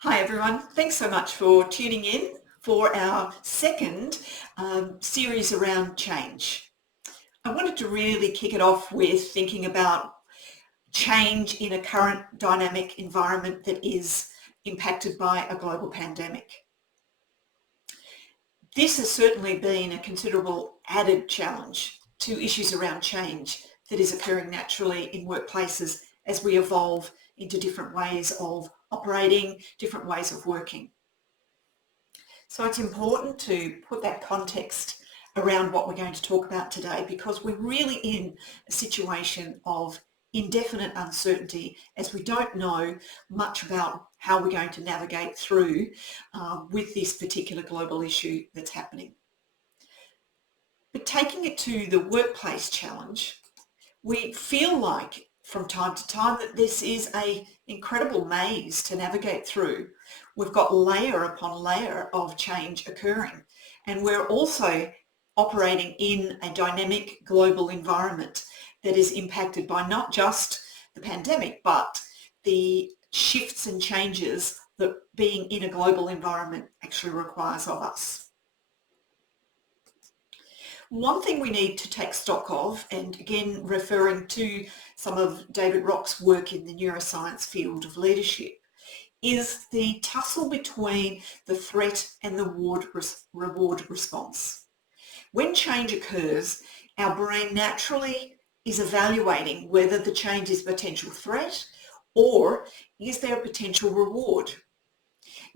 Hi everyone, thanks so much for tuning in for our second series around change. I wanted to really kick it off with thinking about change in a current dynamic environment that is impacted by a global pandemic. This has certainly been a considerable added challenge to issues around change that is occurring naturally in workplaces as we evolve into different ways of operating, different ways of working. So it's important to put that context around what we're going to talk about today because we're really in a situation of indefinite uncertainty as we don't know much about how we're going to navigate through with this particular global issue that's happening. But taking it to the workplace challenge, we feel like from time to time that this is an incredible maze to navigate through. We've got layer upon layer of change occurring, and we're also operating in a dynamic global environment that is impacted by not just the pandemic, but the shifts and changes that being in a global environment actually requires of us. One thing we need to take stock of, and again referring to some of David Rock's work in the neuroscience field of leadership, is the tussle between the threat and the reward response. When change occurs, our brain naturally is evaluating whether the change is a potential threat or is there a potential reward.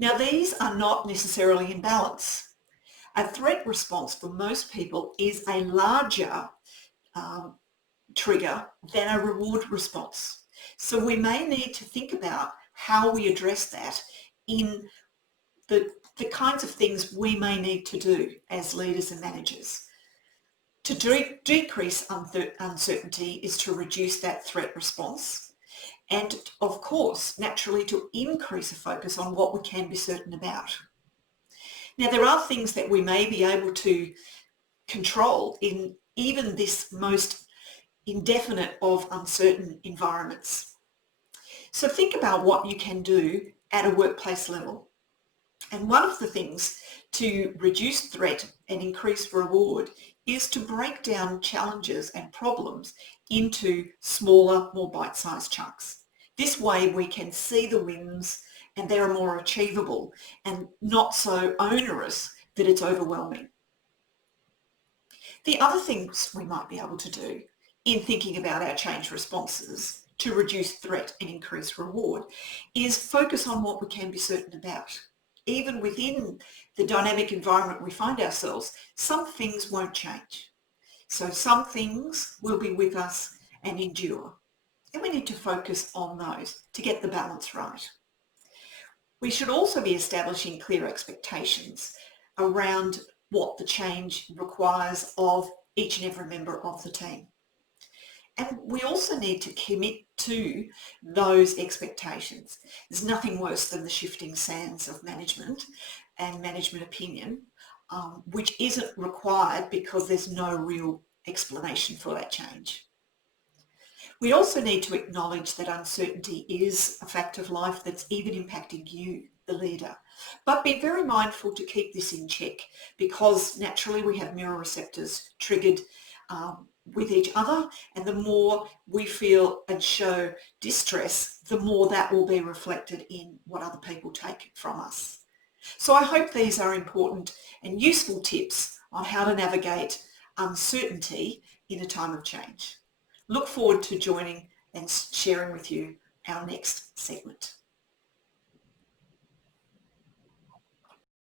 Now these are not necessarily in balance. A threat response for most people is a larger trigger than a reward response. So we may need to think about how we address that in the kinds of things we may need to do as leaders and managers. To decrease uncertainty is to reduce that threat response and, of course, naturally to increase a focus on what we can be certain about. Now, there are things that we may be able to control in even this most indefinite of uncertain environments. So think about what you can do at a workplace level. And one of the things to reduce threat and increase reward is to break down challenges and problems into smaller, more bite-sized chunks. This way we can see the wins and they're more achievable and not so onerous that it's overwhelming. The other things we might be able to do in thinking about our change responses to reduce threat and increase reward is focus on what we can be certain about. Even within the dynamic environment we find ourselves, some things won't change. So some things will be with us and endure. And we need to focus on those to get the balance right. We should also be establishing clear expectations around what the change requires of each and every member of the team. And we also need to commit to those expectations. There's nothing worse than the shifting sands of management and management opinion, which isn't required because there's no real explanation for that change. We also need to acknowledge that uncertainty is a fact of life that's even impacting you, the leader. But be very mindful to keep this in check because naturally we have mirror receptors triggered with each other, and the more we feel and show distress, the more that will be reflected in what other people take from us. So I hope these are important and useful tips on how to navigate uncertainty in a time of change. Look forward to joining and sharing with you our next segment.